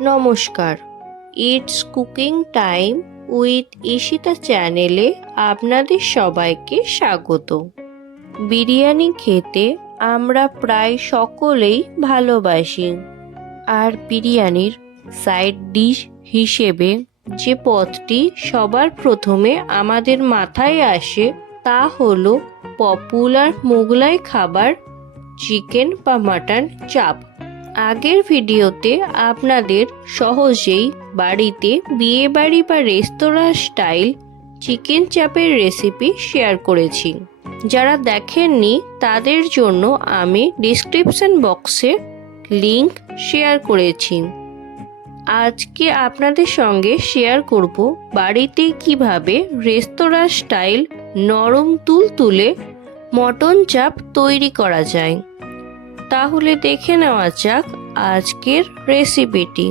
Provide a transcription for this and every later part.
নমস্কার, it's cooking time with Ishita চ্যানেলে আপনাদের সবাইকে স্বাগত। বিরিয়ানি খেতে আমরা প্রায় সকলেই ভালোবাসি, আর বিরিয়ানির সাইড ডিশ হিসেবে যে পদটি সবার প্রথমে আমাদের মাথায় আসে তা হলো পপুলার মোগলাই খাবার চিকেন বা মাটন চাপ। আগের ভিডিওতে আপনাদের সহজেই বাড়িতে বিয়েবাড়ি বা রেস্তোরাঁ স্টাইল চিকেন চাপের রেসিপি শেয়ার করেছি। যারা দেখেননি তাদের জন্য আমি ডিসক্রিপশন বক্সে লিংক শেয়ার করেছি। আজকে আপনাদের সঙ্গে শেয়ার করব বাড়িতে কিভাবে রেস্তোরাঁ স্টাইল নরম তুলতুলে মটন চাপ তৈরি করা যায়। তাহলে দেখে নেওয়া যাক আজকের রেসিপিটি।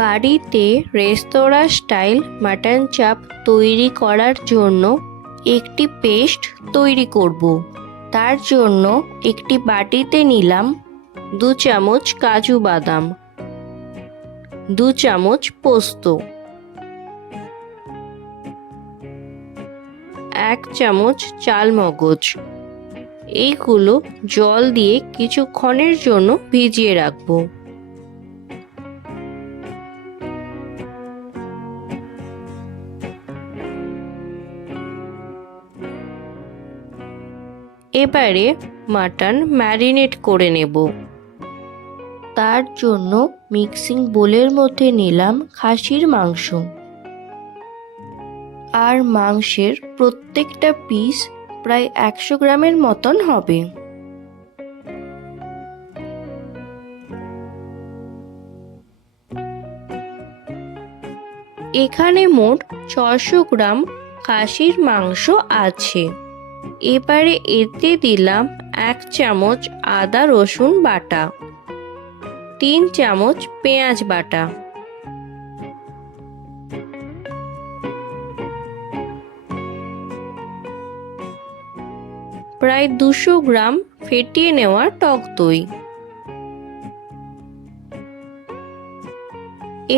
বাড়িতে রেস্তোরাঁ স্টাইল মাটন চাপ তৈরি করার জন্য একটি পেস্ট তৈরি করব। তার জন্য একটি বাটিতে নিলাম 2 চামচ কাজু বাদাম, 2 চামচ পোস্ত, 1 চামচ চালমগজ। এইগুলো জল দিয়ে কিছুক্ষণের জন্য ভিজিয়ে রাখবো। এবারে মাটন ম্যারিনেট করে নেব। তার জন্য মিক্সিং বোলের মধ্যে নিলাম খাসির মাংস, আর মাংসের প্রত্যেকটা পিস প্রায় 100 গ্রামের মতন হবে। এখানে মোট 600 গ্রাম খাসির মাংস আছে। এবারে এতে দিলাম 1 চামচ আদা রসুন বাটা, 3 চামচ পেঁয়াজ বাটা, প্রায় 200 গ্রাম ফেটিয়ে নেওয়া টক দই।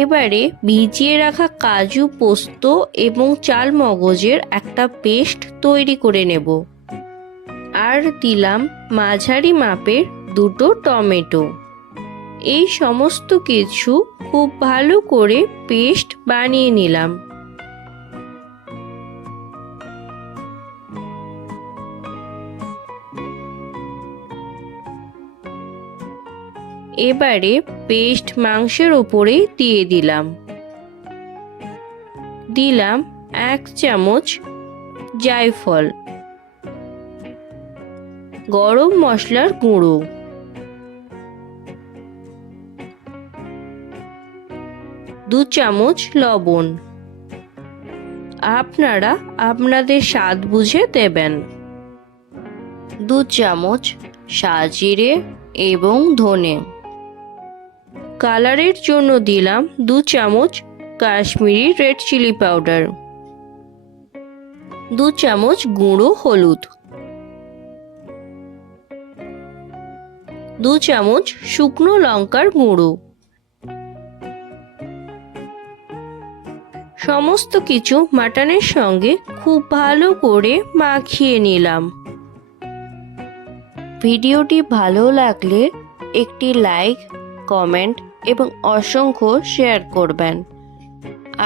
এবারে ভিজিয়ে রাখা কাজু, পোস্ত এবং চালমগজের একটা পেস্ট তৈরি করে নেব। আর দিলাম মাঝারি মাপের 2টো টমেটো। এই সমস্ত কিছু খুব ভালো করে পেস্ট বানিয়ে নিলাম। এবারে পেস্ট মাংসের ওপরে দিয়ে দিলাম। 1 চামচ জায়ফল, গরম মশলার গুঁড়ো, 2 চামচ লবণ। আপনারা আপনাদের স্বাদ বুঝে দেবেন। 2 চামচ সাজিরে এবং ধনে। কালারের জন্য দিলাম 2 চামচ কাশ্মীরি রেড চিলি পাউডার, 2 চামচ গুঁড়ো হলুদ, 2 চামচ শুকনো লঙ্কার গুঁড়ো। সমস্ত কিছু মাটনের সঙ্গে খুব ভালো করে মাখিয়ে নিলাম। ভিডিওটি ভালো লাগলে একটি লাইক, কমেন্ট এবং অসংখ্য শেয়ার করবেন।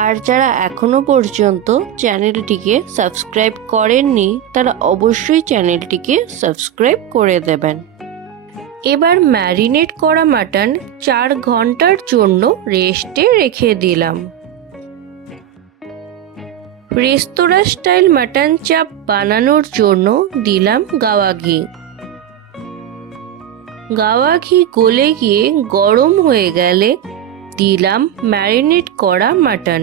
আর যারা এখনো পর্যন্ত চ্যানেলটিকে সাবস্ক্রাইব করেননি তারা অবশ্যই চ্যানেলটিকে সাবস্ক্রাইব করে দেবেন। এবার ম্যারিনেট করা মাটন 4 ঘন্টার জন্য রেস্টে রেখে দিলাম। রেস্তোরাঁ স্টাইল মাটন চাপ বানানোর জন্য দিলাম গাওয়া ঘি। গাওয়া ঘি গলে গিয়ে গরম হয়ে গেলে দিলাম ম্যারিনেট করা মাটন।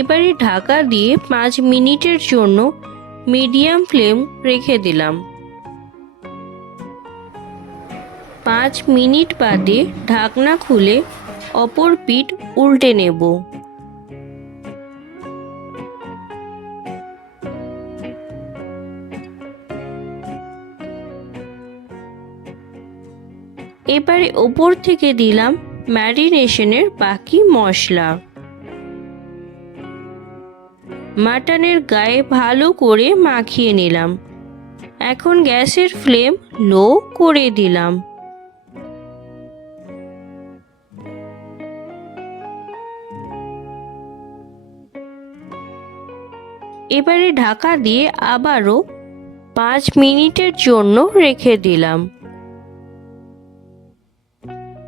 এবারে ঢাকা দিয়ে 5 মিনিটের জন্য মিডিয়াম ফ্লেম রেখে দিলাম। 5 মিনিট বাদে ঢাকনা খুলে অপর পিঠ উল্টে নেব। এবারে ওপর থেকে দিলাম ম্যারিনেশনের বাকি মশলা। মাটনের গায়ে ভালো করে মাখিয়ে নিলাম। এখন গ্যাসের ফ্লেম লো করে দিলাম। এবারে ঢাকা দিয়ে আবারও 5 মিনিটের জন্য রেখে দিলাম।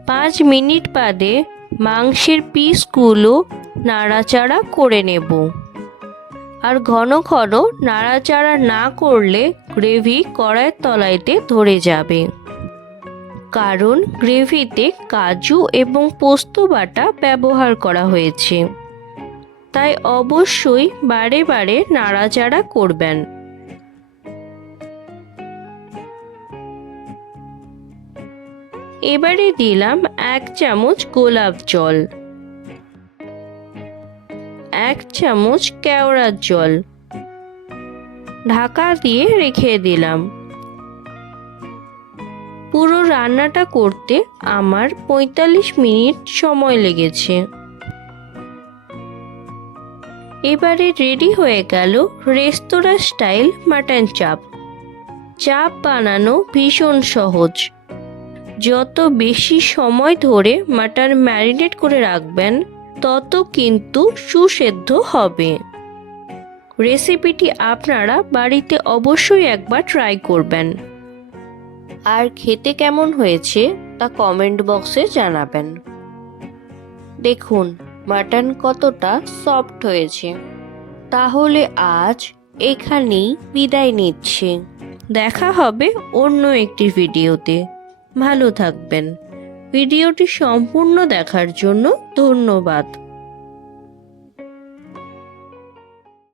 5 মিনিট বাদে মাংসের পিসগুলো নাড়াচাড়া করে নেব। আর ঘন ঘন নাড়াচাড়া না করলে গ্রেভি কড়াইয়ের তলাইতে ধরে যাবে, কারণ গ্রেভিতে কাজু এবং পোস্ত বাটা ব্যবহার করা হয়েছে। তাই অবশ্যই বারে বারে নাড়াচাড়া করবেন। এবারে দিলাম 1 চামচ গোলাপ জল, 1 চামচ কেওড়ার জল। ঢাকা দিয়ে রেখে দিলাম। পুরো রান্নাটা করতে আমার 45 মিনিট সময় লেগেছে। এবারে রেডি হয়ে গেল রেস্তোরাঁ স্টাইল মাটন চাপ। চাপ বানানো ভীষণ সহজ। যত বেশি সময় ধরে মাটন ম্যারিনেট করে রাখবেন তত কিন্তু সুসেদ্ধ হবে। রেসিপিটি আপনারা বাড়িতে অবশ্যই একবার ট্রাই করবেন। আর খেতে কেমন হয়েছে তা কমেন্ট বক্সে জানাবেন। দেখুন মাটন কতটা সফট হয়েছে। তাহলে আজ এখানেই বিদায় নিচ্ছি। দেখা হবে অন্য একটি ভিডিওতে। ভালো থাকবেন। ভিডিওটি সম্পূর্ণ দেখার জন্য ধন্যবাদ।